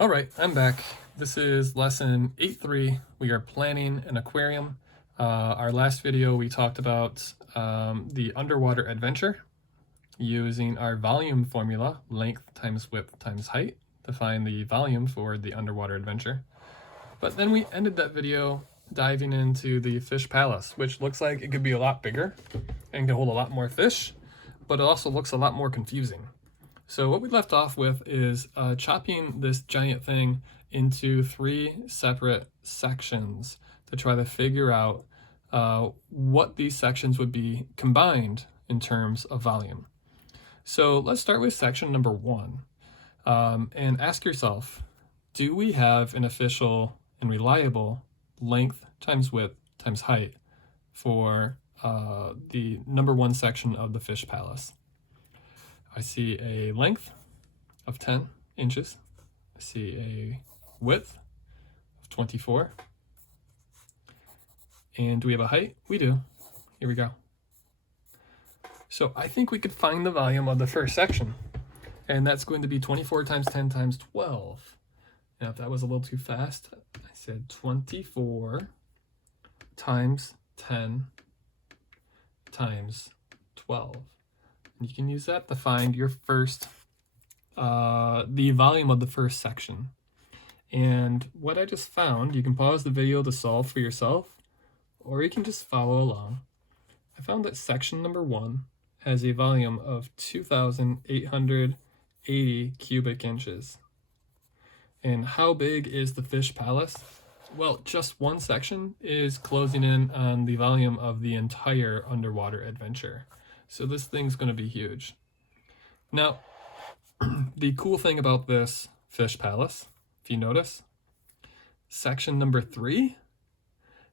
All right, I'm back. This is lesson 8.3. We are planning an aquarium. Our last video, we talked about the underwater adventure using our volume formula, length times width times height, to find the volume for the underwater adventure. But then we ended that video diving into the fish palace, which looks like it could be a lot bigger and can hold a lot more fish, but it also looks a lot more confusing. So what we left off with is chopping this giant thing into 3 separate sections to try to figure out what these sections would be combined in terms of volume. So let's start with section number 1 and ask yourself, do we have an official and reliable length times width times height for the number 1 section of the fish palace? I see a length of 10 inches. I see a width of 24. And do we have a height? We do. Here we go. So I think we could find the volume of the first section. And that's going to be 24 times 10 times 12. Now, if that was a little too fast, I said 24 times 10 times 12. You can use that to find your first, the volume of the first section. And what I just found, you can pause the video to solve for yourself, or you can just follow along. I found that section number 1 has a volume of 2,880 cubic inches. And how big is the fish palace? Well, just one section is closing in on the volume of the entire underwater adventure. So this thing's going to be huge. Now, the cool thing about this fish palace, if you notice, section number 3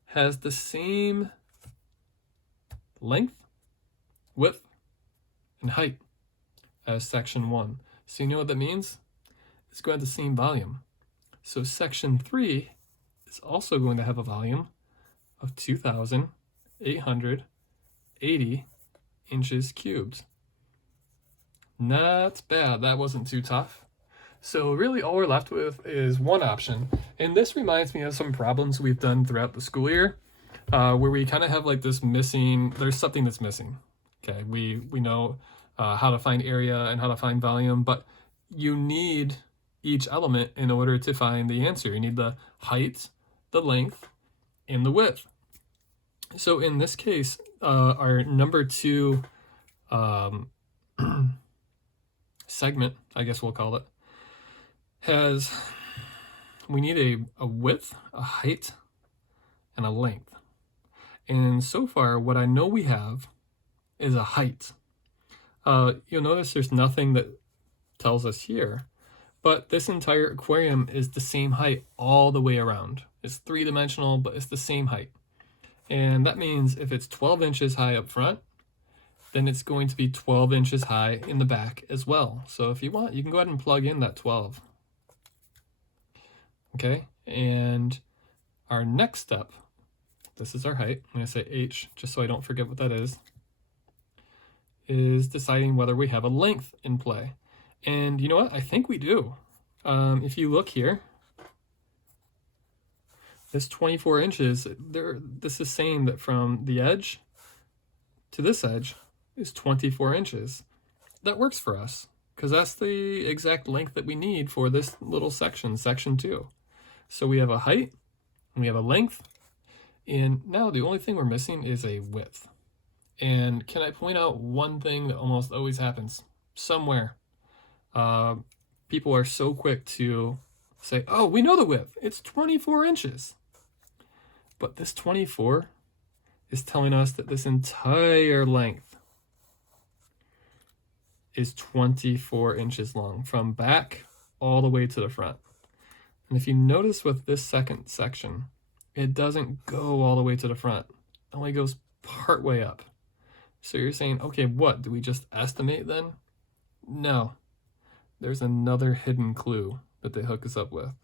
has the same length, width, and height as section 1. So you know what that means? It's going to have the same volume. So section 3 is also going to have a volume of 2,880 inches cubed. Not bad. That wasn't too tough. So really all we're left with is one option. And this reminds me of some problems we've done throughout the school year, where we kind of have like this missing, there's something that's missing. Okay, we know how to find area and how to find volume, but you need each element in order to find the answer. You need the height, the length, and the width. So in this case, our number 2 segment, I guess we'll call it, we need a width, a height, and a length. And so far, what I know we have is a height. You'll notice there's nothing that tells us here, but this entire aquarium is the same height all the way around. It's 3-dimensional, but it's the same height. And that means if it's 12 inches high up front, then it's going to be 12 inches high in the back as well. So if you want, you can go ahead and plug in that 12. Okay, and our next step, this is our height. I'm going to say H, just so I don't forget what that is deciding whether we have a length in play. And you know what? I think we do. If you look here, this 24 inches, this is saying that from the edge to this edge is 24 inches. That works for us, because that's the exact length that we need for this little section, section 2. So we have a height, and we have a length, and now the only thing we're missing is a width. And can I point out one thing that almost always happens? Somewhere, people are so quick to say, oh, we know the width, it's 24 inches. But this 24 is telling us that this entire length is 24 inches long, from back all the way to the front. And if you notice with this second section, it doesn't go all the way to the front. It only goes part way up. So you're saying, okay, what? Do we just estimate then? No. There's another hidden clue that they hook us up with.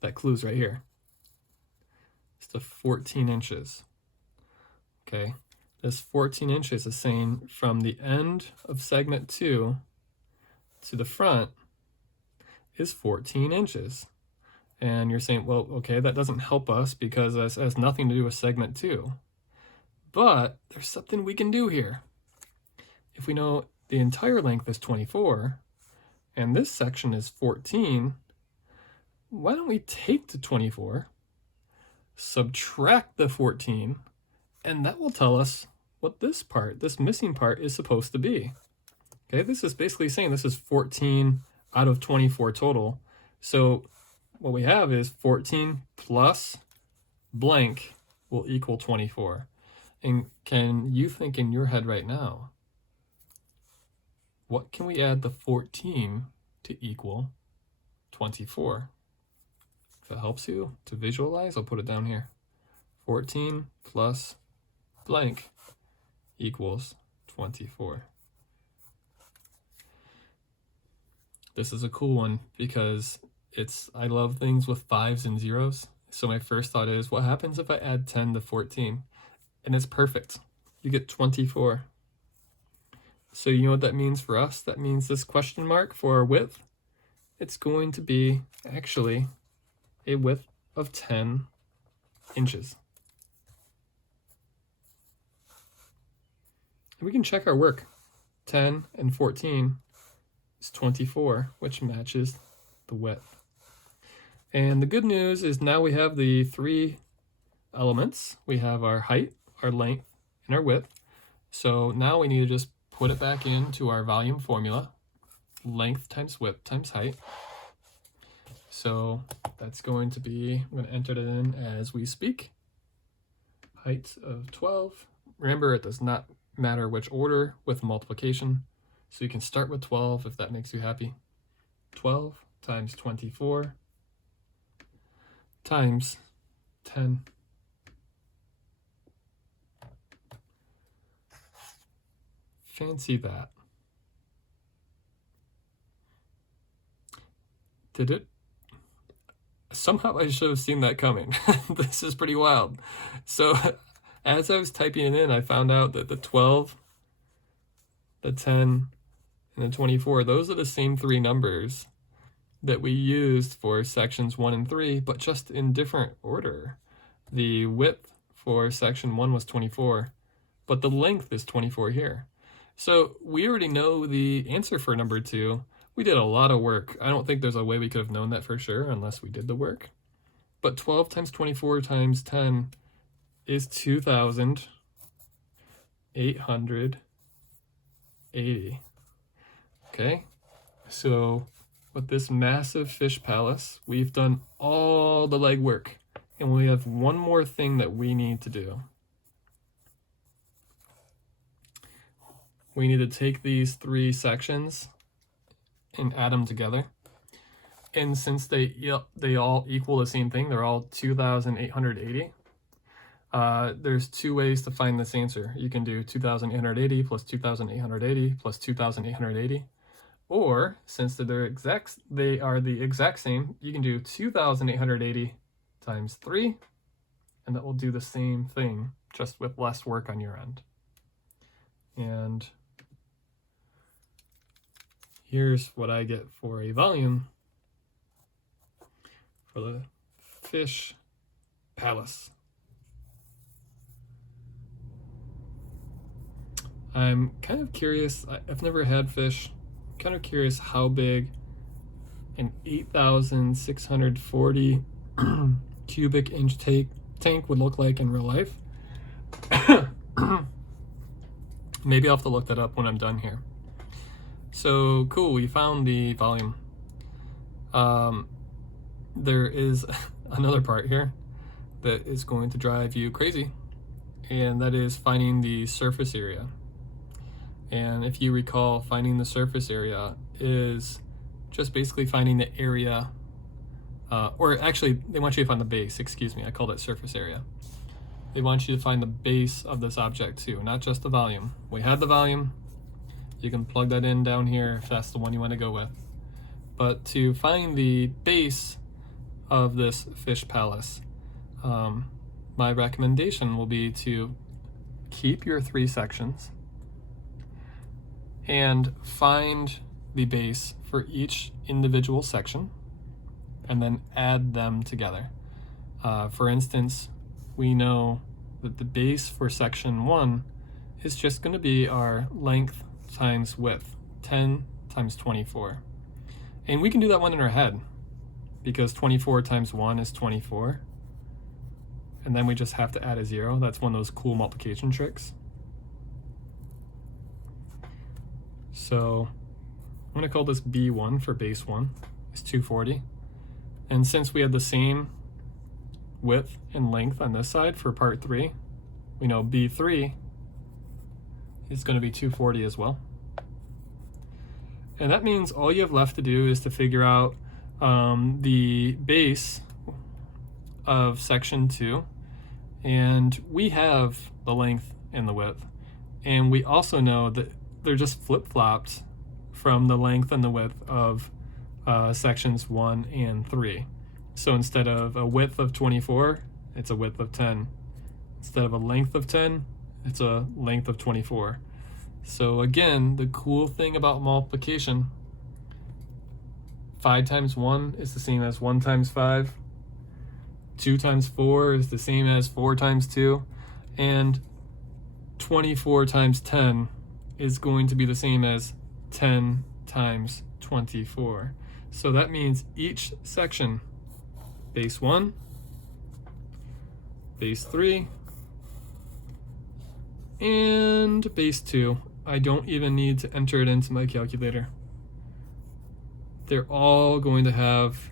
That clue's right here. It's the 14 inches. Okay, this 14 inches is saying from the end of segment 2 to the front is 14 inches. And you're saying, well, okay, that doesn't help us because this has nothing to do with segment 2. But there's something we can do here. If we know the entire length is 24, and this section is 14, why don't we take the 24, subtract the 14, and that will tell us what this part, this missing part, is supposed to be. Okay, this is basically saying this is 14 out of 24 total. So what we have is 14 plus blank will equal 24. And can you think in your head right now, what can we add the 14 to equal 24? If it helps you to visualize, I'll put it down here. 14 plus blank equals 24. This is a cool one because I love things with 5s and 0s. So my first thought is, what happens if I add 10 to 14? And it's perfect. You get 24. So you know what that means for us? That means this question mark for our width, it's going to be actually a width of 10 inches. And we can check our work. 10 and 14 is 24, which matches the width. And the good news is now we have the 3 elements. We have our height, our length, and our width. So now we need to just put it back into our volume formula. Length times width times height. So that's going to be, I'm going to enter it in as we speak. Height of 12. Remember, it does not matter which order with multiplication. So you can start with 12 if that makes you happy. 12 times 24 times 10. Fancy that. Did it? Somehow I should have seen that coming. This is pretty wild. So as I was typing it in, I found out that the 12, the 10, and the 24, those are the same 3 numbers that we used for sections 1 and 3, but just in different order. The width for section 1 was 24, but the length is 24 here. So we already know the answer for number 2. We did a lot of work. I don't think there's a way we could have known that for sure unless we did the work. But 12 times 24 times 10 is 2,880. Okay, so with this massive fish palace, we've done all the legwork, and we have one more thing that we need to do. We need to take these 3 sections and add them together. And since they all equal the same thing, they're all 2,880. There's 2 ways to find this answer. You can do 2,880 plus 2,880 plus 2,880. Or, since they are the exact same, you can do 2,880 times 3, and that will do the same thing, just with less work on your end. And here's what I get for a volume for the fish palace. I'm kind of curious, I've never had fish. Kind of curious how big an 8,640 cubic inch tank would look like in real life. Maybe I'll have to look that up when I'm done here. So cool, we found the volume. There is another part here that is going to drive you crazy, and that is finding the surface area. And if you recall, finding the surface area is just basically finding the area, or actually they want you to find the base, excuse me, I called it surface area. They want you to find the base of this object too, not just the volume. We had the volume, you can plug that in down here if that's the one you want to go with. But to find the base of this fish palace, my recommendation will be to keep your 3 sections and find the base for each individual section and then add them together. For instance, we know that the base for section 1 is just going to be our length times width, 10 times 24. And we can do that one in our head because 24 times 1 is 24. And then we just have to add a 0. That's one of those cool multiplication tricks. So I'm going to call this B1 for base 1. It's 240. And since we have the same width and length on this side for part 3, we know B3 is going to be 240 as well. And that means all you have left to do is to figure out the base of section 2, and we have the length and the width, and we also know that they're just flip-flopped from the length and the width of sections 1 and 3. So instead of a width of 24, it's a width of 10. Instead of a length of 10, it's a length of 24. So again, the cool thing about multiplication, 5 times 1 is the same as 1 times 5. 2 times 4 is the same as 4 times 2. And 24 times 10 is going to be the same as 10 times 24. So that means each section, base 1, base 3, and base 2, I don't even need to enter it into my calculator. They're all going to have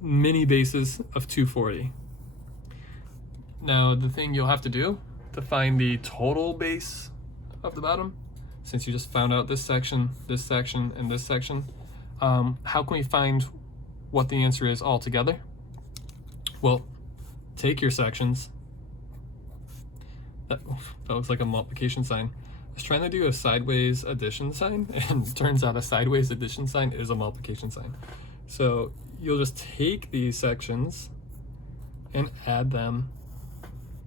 mini bases of 240. Now, the thing you'll have to do to find the total base of the bottom, since you just found out this section, and this section, how can we find what the answer is all together? Well, take your sections. That looks like a multiplication sign. I was trying to do a sideways addition sign, and it turns out a sideways addition sign is a multiplication sign. So you'll just take these sections and add them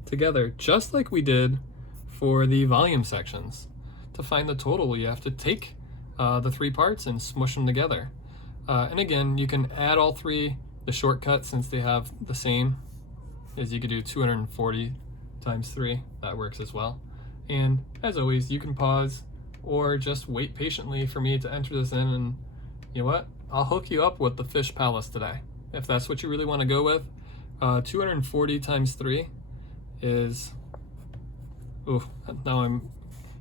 together, just like we did for the volume sections. To find the total, you have to take the 3 parts and smush them together. And again, you can add all 3. The shortcut, since they have the same, is you could do 240 times 3. That works as well. And as always, you can pause or just wait patiently for me to enter this in, and you know what? I'll hook you up with the Fish Palace today, if that's what you really want to go with. 240 times 3 is, oh, now I'm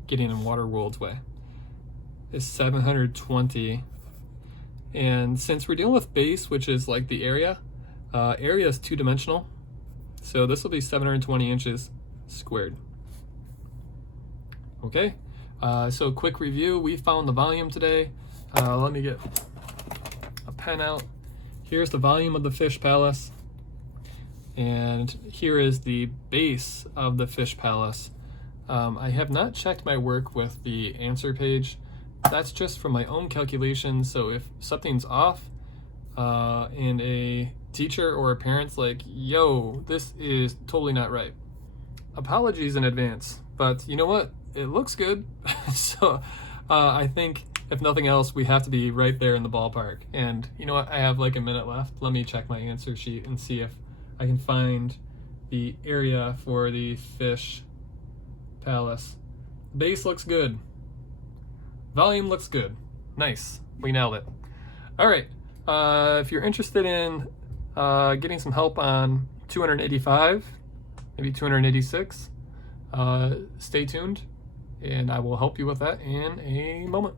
getting in Waterworld's way, is 720. And since we're dealing with base, which is like the area, area is 2-dimensional. So this will be 720 inches squared. Okay, so quick review. We found the volume today. Let me get a pen out. Here's the volume of the Fish Palace. And here is the base of the Fish Palace. I have not checked my work with the answer page. That's just from my own calculation. So if something's off and a teacher or a parent's like, yo, this is totally not right, apologies in advance. But you know what? It looks good. So I think if nothing else, we have to be right there in the ballpark. And you know what? I have like a minute left. Let me check my answer sheet and see if I can find the area for the Fish Palace. Base looks good. Volume looks good. Nice. We nailed it. All right. If you're interested in getting some help on 285, maybe 286, stay tuned, and I will help you with that in a moment.